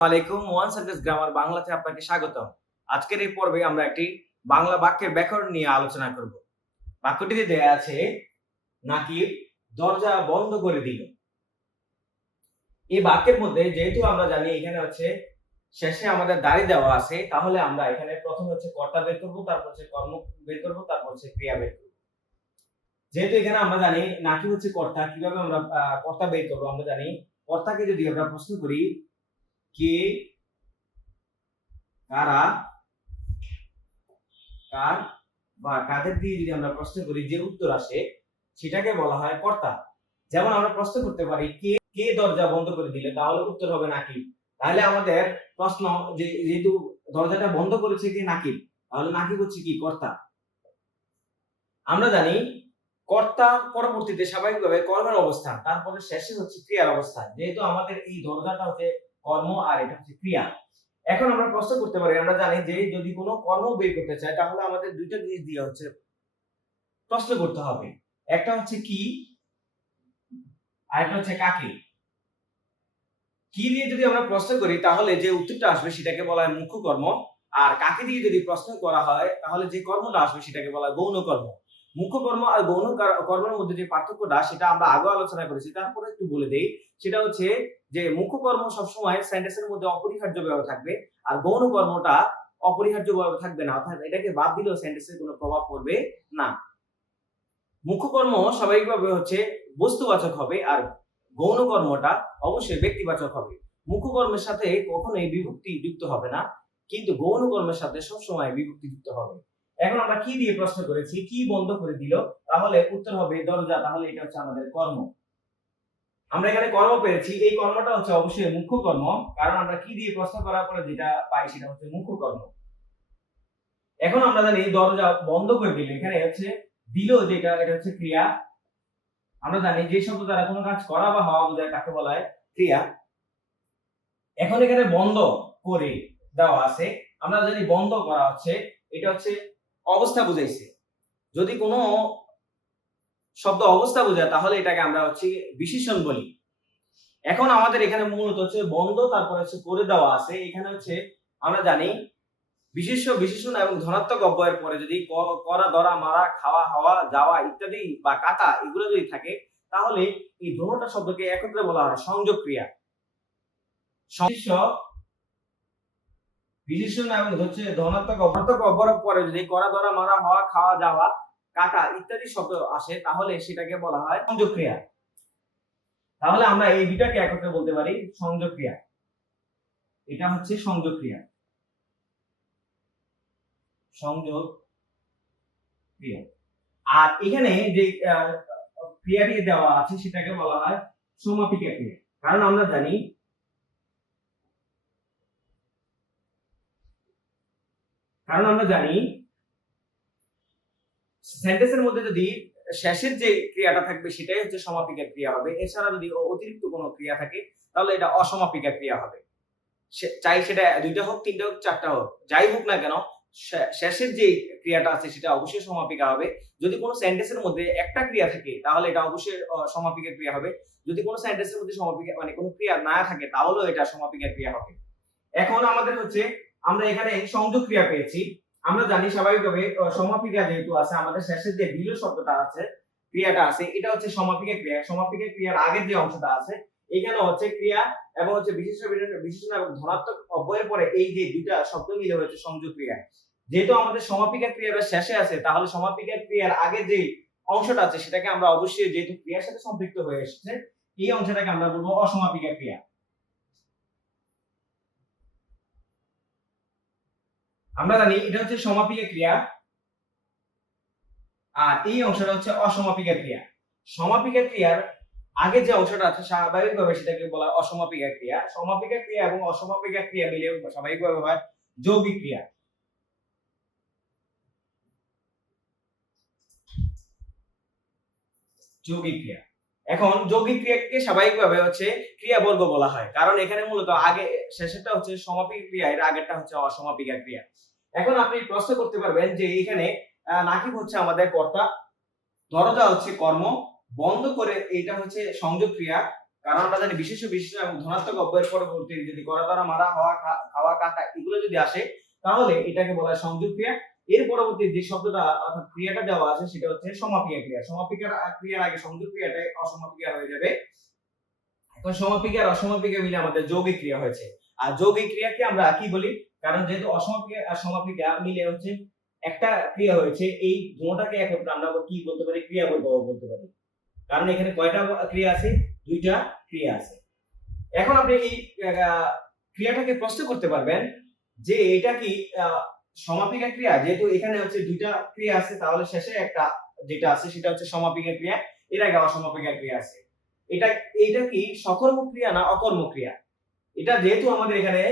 আলাইকুম one grammar বাংলাতে আপনাকে স্বাগতম। আজকের এই পর্বে আমরা একটি বাংলা বাক্যের ব্যাকরণ নিয়ে আলোচনা করব। বাক্যটিতে দেয়া আছে দরজা বন্ধ করে দিল। এই বাক্যের মধ্যে যেহেতু আমরা জানি এখানে হচ্ছে, শেষে আমাদের দাড়ি দেওয়া আছে, তাহলে আমরা এখানে প্রথম হচ্ছে কর্তা বের করব, তারপর হচ্ছে কর্ম বের করব, তারপর হচ্ছে ক্রিয়া বের করব। যেহেতু এখানে আমরা জানি নাকি হচ্ছে কর্তা, কীভাবে আমরা কর্তা বের করব, আমরা জানি কর্তাকে যদি আমরা প্রশ্ন করি কে? কারা? কার বা কাদের দিয়ে যদি আমরা প্রশ্ন করি যে উত্তর আসে, সেটাকে বলা হয় কর্তা। যেমন আমরা প্রশ্ন করতে পারি, কে কে দরজা বন্ধ করে দিলে, তাহলে উত্তর হবে নাকি তাহলে আমাদের প্রশ্ন, যে, যেহেতু দরজাটা বন্ধ করেছে কে নাকিব, তাহলে নাকিব হচ্ছে কি? কর্তা। আমরা জানি, কর্তা পরবর্তীতে স্বাভাবিকভাবে কর্মের অবস্থান, তারপরে শেষে হচ্ছে ক্রিয়ার অবস্থান। যেহেতু আমাদের এই দরজাটা হচ্ছে কর্ম আর এটা হচ্ছে ক্রিয়া। এখন আমরা প্রশ্ন করতে পারি, আমরা জানি যে যদি কোনো কর্ম বের করতে চাই তাহলে আমাদের দুইটা জিনিস দিয়ে হচ্ছে প্রশ্ন করতে হবে। একটা হচ্ছে কি? আর একটা হচ্ছে কাকে? কি দিয়ে যদি আমরা প্রশ্ন করি, তাহলে যে উত্তরটা আসবে সেটাকে বলা হয় মুখ্য কর্ম। আর কাকে দিয়ে যদি প্রশ্ন করা হয়, তাহলে যে কর্মটা আসবে সেটাকে বলা হয় গৌণ কর্ম। মুখ্য কর্ম আর গৌণ কর্মের মধ্যে যে পার্থক্যটা, সেটা আমরা আগে আলোচনা করেছি, তারপরে একটু বলে দেই। সেটা হচ্ছে যে মুখ্য কর্ম সবসময় সেন্টেন্সের মধ্যে অপরিহার্যভাবে থাকবে আর গৌণ কর্মটা অপরিহার্যভাবে থাকবে না, অর্থাৎ এটাকে বাদ দিলেও সেন্টেন্সের কোনো প্রভাব পড়বে না। মুখ্য কর্ম স্বাভাবিকভাবে হচ্ছে বস্তুবাচক হবে আর গৌণ কর্মটা অবশ্যই ব্যক্তিবাচক হবে। মুখ্য কর্মের সাথে কখনোই বিভক্তি যুক্ত হবে না, কিন্তু গৌণ কর্মের সাথে সবসময় বিভক্তি যুক্ত হবে। এখন আমরা কি দিয়ে প্রশ্ন করেছি, কি বন্ধ করে দিল, তাহলে উত্তর হবে দরজা, তাহলে এটা হচ্ছে আমাদের কর্ম। আমরা এখানে কর্ম পেয়েছি, এই কর্মটা হচ্ছে অবশ্যই মুখ্য কর্ম, কারণ আমরা কি দিয়ে প্রশ্ন করার পরে যেটা পাই সেটা হচ্ছে মুখ্য কর্ম। এখন আমরা জানি দরজা বন্ধ করে দিলে, এখানে হচ্ছে দিল যেটা, এটা হচ্ছে ক্রিয়া। আমরা জানি যে শব্দ দ্বারা কোনো কাজ করা বা হওয়া বোঝায় তাকে বলা হয় ক্রিয়া। এখন এখানে বন্ধ করে দেওয়া আছে, আমরা জানি বন্ধ করা হচ্ছে, এটা হচ্ছে অবস্থা বুঝাইছে। যদি কোনো শব্দ অবস্থা বোঝায়, তাহলে এটাকে আমরা হচ্ছে বিশেষণ বলি। এখন আমাদের এখানে মূলত হচ্ছে বন্ধ, তারপরে হচ্ছে করে দেওয়া আছে। এখানে হচ্ছে আমরা জানি, বিশেষ্য, বিশেষণ এবং ধনাত্মক অব্যয়ের পরে যদি করা, ধরা, মারা, খাওয়া, হাওয়া, যাওয়া ইত্যাদি বা কাটা এগুলো যদি থাকে, তাহলে এই দোনোটা শব্দকে একত্রে বলা হয় সংযোগ ক্রিয়া। বিশেষণ এবং হচ্ছে ধনাত্মক পরে যদি করা ধরা মারা হওয়া খাওয়া, যাওয়া, কাটা ইত্যাদি শব্দ আসে, তাহলে সেটাকে বলা হয় সংযোগ ক্রিয়া। তাহলে আমরা এই দুটাকে একত্রে বলতে পারি সংযোগ ক্রিয়া। এটা হচ্ছে সংযোগ ক্রিয়া। সংযোগ ক্রিয়া। আর এখানে যে ক্রিয়াটি দেওয়া আছে, সেটাকে বলা হয় সমাপিকা ক্রিয়া। কারণ আমরা জানি কারণ আমরা জানি সেন্টেন্সের মধ্যে যদি শেষের যে ক্রিয়াটা থাকবে সেটাই হচ্ছে সমাপিকা ক্রিয়া হবে। এছাড়া যদি অতিরিক্ত কোনো ক্রিয়া থাকে, তাহলে এটা অসমাপিকা ক্রিয়া হবে। চাই সেটা দুইটা হোক, তিনটা হোক, চারটা হোক, যাই হোক না কেন শেষের যে ক্রিয়াটা আছে সেটা অবশ্যই সমাপিকা হবে। যদি কোনো সেন্টেন্সের মধ্যে একটা ক্রিয়া থাকে, তাহলে এটা অবশ্যই সমাপিকা ক্রিয়া হবে। যদি কোনো সেন্টেন্সের মধ্যে সমাপিকা মানে কোনো ক্রিয়া না থাকে, তাহলেও এটা সমাপিকা ক্রিয়া হবে। এখন আমাদের হচ্ছে আমরা এখানে সংযোগ ক্রিয়া পেয়েছি। আমরা জানি স্বাভাবিকভাবে সমাপিকা যেহেতু আছে, আমাদের শেষের যে বিল শব্দটা আছে, ক্রিয়াটা আছে, এটা হচ্ছে সমাপিকা ক্রিয়া। সমাপিকা ক্রিয়ার আগের যে অংশটা আছে, এখানে হচ্ছে ক্রিয়া এবং হচ্ছে বিশেষ বিশেষণ এবং ধনাত্মক অব্যয়ের পরে এই যে দুইটা শব্দ মিলে হচ্ছে সংযোগ ক্রিয়া। যেহেতু আমাদের সমাপিকা ক্রিয়াটা শেষে আছে, তাহলে সমাপিকা ক্রিয়ার আগের যে অংশটা আছে, সেটাকে আমরা অবশ্যই যেহেতু ক্রিয়ার সাথে সম্পৃক্ত হয়ে এসেছে, এই অংশটাকে আমরা বলব অসমাপিকা ক্রিয়া। আমরা জানি এটা হচ্ছে সমাপিকা ক্রিয়া। আর এই অংশটা হচ্ছে অসমাপিকা ক্রিয়া। সমাপিকা ক্রিয়ার আগে যে অংশটা আছে, স্বাভাবিকভাবে সেটাকে বলা অসমাপিকা ক্রিয়া। সমাপিকা ক্রিয়া এবং অসমাপিকা ক্রিয়া মিলে স্বাভাবিকভাবে হয় যৌগিক ক্রিয়া। যৌগিক ক্রিয়া। এখন যৌগিক ক্রিয়াকে স্বাভাবিকভাবে হচ্ছে ক্রিয়াবর্গ বলা হয়। কারণ এখানে মূলত আগে শেষেরটা হচ্ছে সমাপিকা ক্রিয়া, এর আগেরটা হচ্ছে অসমাপিকা ক্রিয়া। এখন আপনি প্রশ্ন করতে পারবেন যে এখানে নাকিব হচ্ছে আমাদের কর্তা। দরজা হচ্ছে কর্ম। বন্ধ করে এইটা হচ্ছে সংযোগ ক্রিয়া। কারণ আমরা জানি বিশেষ বিশেষ এবং ধনাত্মক অব্যয়ের পরবর্তী যদি করা দ্বারা মারা, হওয়া খাওয়া, কাটা এগুলো যদি আসে, তাহলে এটাকে বলা হয় সংযোগ ক্রিয়া। এর পরবর্তী যে শব্দটা, অর্থাৎ ক্রিয়াটা দেওয়া আছে, সেটা হচ্ছে সমাপিকা ক্রিয়া। সমাপিকার ক্রিয়ার আগে সংযোগ ক্রিয়াটা অসমাপিকা হয়ে যাবে। এখন সমাপিকা আর অসমাপিকা মিলে আমাদের যৌগিক ক্রিয়া হয়েছে। আর যৌগিক ক্রিয়াকে আমরা কি বলি? কারণ যেহেতু অসমাপিকা আর সমাপিকা মিলে হচ্ছে একটা ক্রিয়া হয়েছে, এই দুটাকে একত্রে আমরা কি বলতে পারি? ক্রিয়া বলতে বলতে পারি। কারণ এখানে কয়টা ক্রিয়া আছে? দুইটা ক্রিয়া আছে। এখন আপনি এই ক্রিয়াটাকে প্রশ্ন করতে পারবেন যে এটা কি সমাপিকা ক্রিয়া? যেহেতু এখানে হচ্ছে দুইটা ক্রিয়া আছে, তাহলে শেষে একটা যেটা আছে সেটা হচ্ছে সমাপিকা ক্রিয়া। এর আগে অসমাপিকা ক্রিয়া আছে। এটা এটা কি সকর্ম ক্রিয়া না অকর্ম ক্রিয়া এটা যেহেতু আমাদের এখানে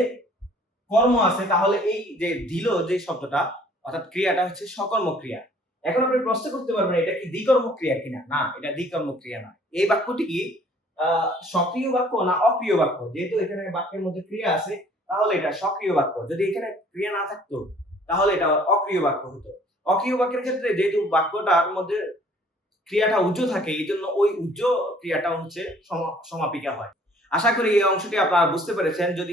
কর্ম আছে, তাহলে এই যে দিল, যে শব্দটা, অর্থাৎ ক্রিয়াটা হচ্ছে সকর্ম ক্রিয়া এখন আপনি প্রশ্ন করতে পারবেন, এটা কি দ্বিকর্ম ক্রিয়া কিনা? না, এটা দ্বিকর্ম ক্রিয়া না এই বাক্যটি কি? সক্রিয় বাক্য না অক্রিয় বাক্য? যেহেতু এখানে বাক্যের মধ্যে ক্রিয়া আছে, তাহলে এটা সক্রিয় বাক্য। যদি এখানে ক্রিয়া না থাকতো, তাহলে এটা অক্রিয় বাক্য হতো। অক্রিয় বাক্যের ক্ষেত্রে যেহেতু বাক্যটার মধ্যে ক্রিয়াটা উজ্জ থাকে, এই জন্য ওই উজ্জ ক্রিয়াটা হচ্ছে সম- সমাপিকা হয়। আশা করি এই অংশটি আপনারা বুঝতে পেরেছেন। যদি